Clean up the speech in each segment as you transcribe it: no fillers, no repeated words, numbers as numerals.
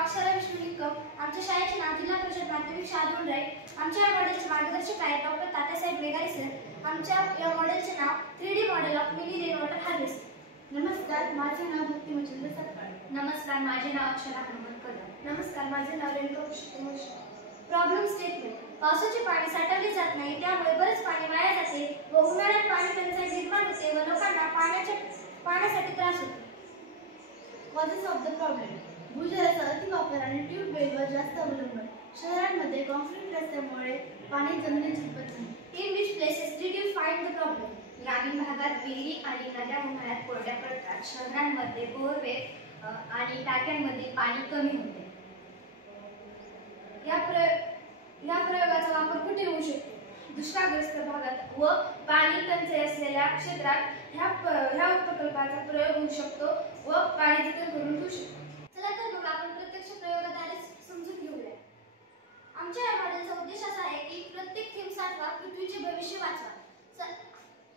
अक्षरा विष्णू निकम. आमच्या शाळेचे नाव जिल्हा परिषद माध्यमिक शाळा दोंडराई. आमच्या या मॉडेलचे मार्गदर्शक आहेत डॉक्टर तात्यासाहेब मेघारे सर. आमच्या या मॉडेलचे नाव 3D model of mini rain water harvest. नमस्कार, माझे नाव भक्ती मच्छिंद्र सपकाळ. नमस्कार, माझे नाव अक्षरा हनुमंत कदम. नमस्कार, माझे नाव रेणुका पुरुषोत्तम. Problem statement. पावसाचे पाणी साठवले जात नाही, त्यामुळे बरेच पाणी वाया जाते व उन्हाळ्यात पाणी टंचाई निर्माण होते व लोकांना पाण्यासाठी त्रास होतो. Causes of the problem. भूजलाचा अतिवापर आणि ट्यूबवेलवर जास्त अवलंबन. शहरांमध्ये कॉन्क्रीट रस्त्यामुळे पाणी जमिनीत झिरपत नाही. In which places did you find the problem? ग्रामीण भागात विहिरी आणि नद्या उन्हाळ्यात कोरड्या पडतात. शहरांमध्ये बोरवेल आणि टाक्यांमध्ये पाणी कमी होते. या प्रयोगाचा वापर कुठे होऊ शकतो? दुष्काळग्रस्त भागात व पाणी टंचाई असलेल्या क्षेत्रात ह्या प्रकल्पाचा प्रयोग होऊ शकतो व पाणी जतन करून ठेवू शकतो. चला तर मग आपण प्रत्यक्ष प्रयोगाद्वारे समजून घेऊया. आमच्या या मॉडेलचा उद्देश असा आहे की प्रत्येक थेंब साठवा, पृथ्वीचे भविष्य वाचवा.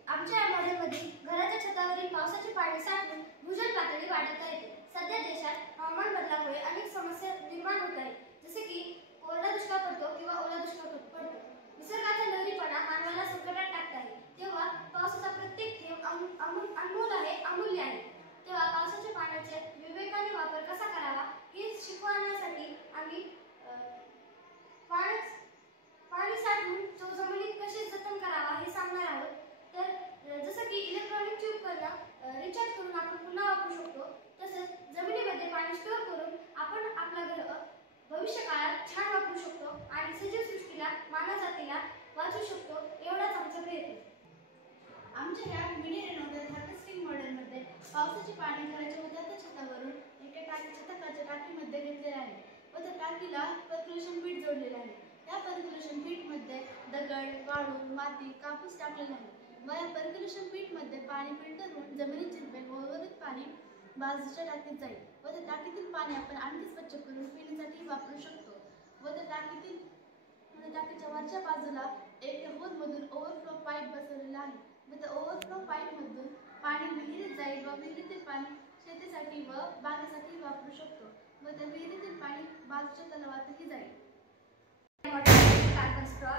आमच्या या मॉडेलमध्ये घराच्या छतावरील पावसाचे पाणी साठवून भूजल पातळी वाढवता येते. सध्या देशात हवामान बदलामुळे अनेक समस्या निर्माण होत आहेत, जसे की कोरडा दुष्काळ पडतो किंवा ओला दुष्काळ पडतो. निसर्गाचा लहरीपणा मानवाला संकटात टाकत आहे. तेव्हा पावसाचा प्रत्येक थेंब अनमोल आहे, अमूल्य आहे. तेव्हा पावसाच्या पाण्याचा विवेकाने वापर कसा करावा हे शिकवण्यासाठी आम्ही पाणी साठवून तो जमिनीत कसे जतन करावा हे सांगणार आहोत. तर जसं की इलेक्ट्रॉनिक ट्यूबवरनं रिचार्ज करून आपण पुन्हा वापरू शकतो. तसंच जमिनीमध्ये पाणी स्टोअर करून आपण आपला ग्रह भविष्य काळात छान वापरू शकतो आणि सजीव सृष्टीला, मानव जातीला वाचवू शकतो. एवढाच आमचा प्रयत्न. आमच्या ह्या मिनी रेन वॉटर हार्वेस्टिंग मॉडेलमध्ये पावसाचे पाणी घराच्या उदात्त छतावरून एका छताखालच्या टाकीमध्ये घेतलेले आहे व त्या टाकीला पर्क्युलेशन पीठ जोडलेले आहे. या पर्क्युलेशन पीठमध्ये दगड, वाळू, माती, कापूस टाकलेला आहे व या पर्क्युलेशन पीठमध्ये पाणी फिल्टर होऊन जमिनीत झिरपेल व उर्वरित पाणी बाजूच्या टाकीत जाईल व त्या टाकीतील पाणी आपण आणखी स्वच्छ करून पिण्यासाठी वापरू शकतो. व त्या टाकीच्या वरच्या बाजूला एक होलमधून ओव्हरफ्लो पाईप बसवलेला आहे व त्या ओव्हरफ्लो पाईपमधून पाणी विहिरीत जाईल व विहिरीतील पाणी शेतीसाठी व बागेसाठी वापरू शकतो व त्या विहिरीतील पाणी बाजूच्या तलावातही जाईल. कार्बन स्ट्रॉ,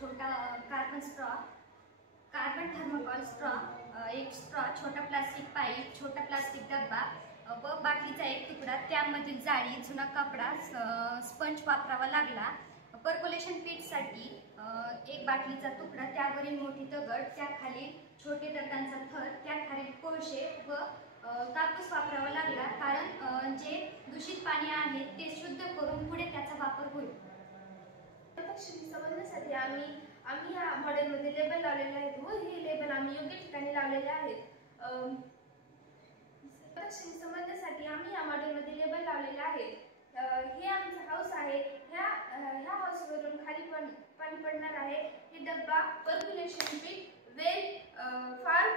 छोटा carbon straw, carbon thermocol straw, एक स्ट्रॉ, छोटा प्लास्टिक पाईप, छोटा प्लास्टिक डब्बा व बाटलीचा एक तुकडा, त्यामधील जाळी, जुना कपडा, स्पंज वापरावा लागला. पर्क्युलेशन पीठसाठी एक बाटलीचा तुकडा, त्यावरील मोठी दगड, त्याखाली छोटे दगडांचा थर, त्याखाली कोळसे व कापूस वापरावा लागला, कारण जे दूषित पाणी आहे ते शुद्ध करून पुढे त्याचा वापर होईल. समजण्यासाठी आम्ही या मॉडेलमध्ये लेबल लावलेले आहेत व हे लेबल आम्ही योग्य ठिकाणी लावलेले आहेत. समजण्यासाठी आम्ही या मॉडेलमध्ये लेबल लावलेले आहेत. हे आमचं हाऊस आहे. ह्या हाऊसवरून खाली पाणी पडणार आहे. हे डब्बा, पर्क्युलेशन पीठ, वेल, फार्म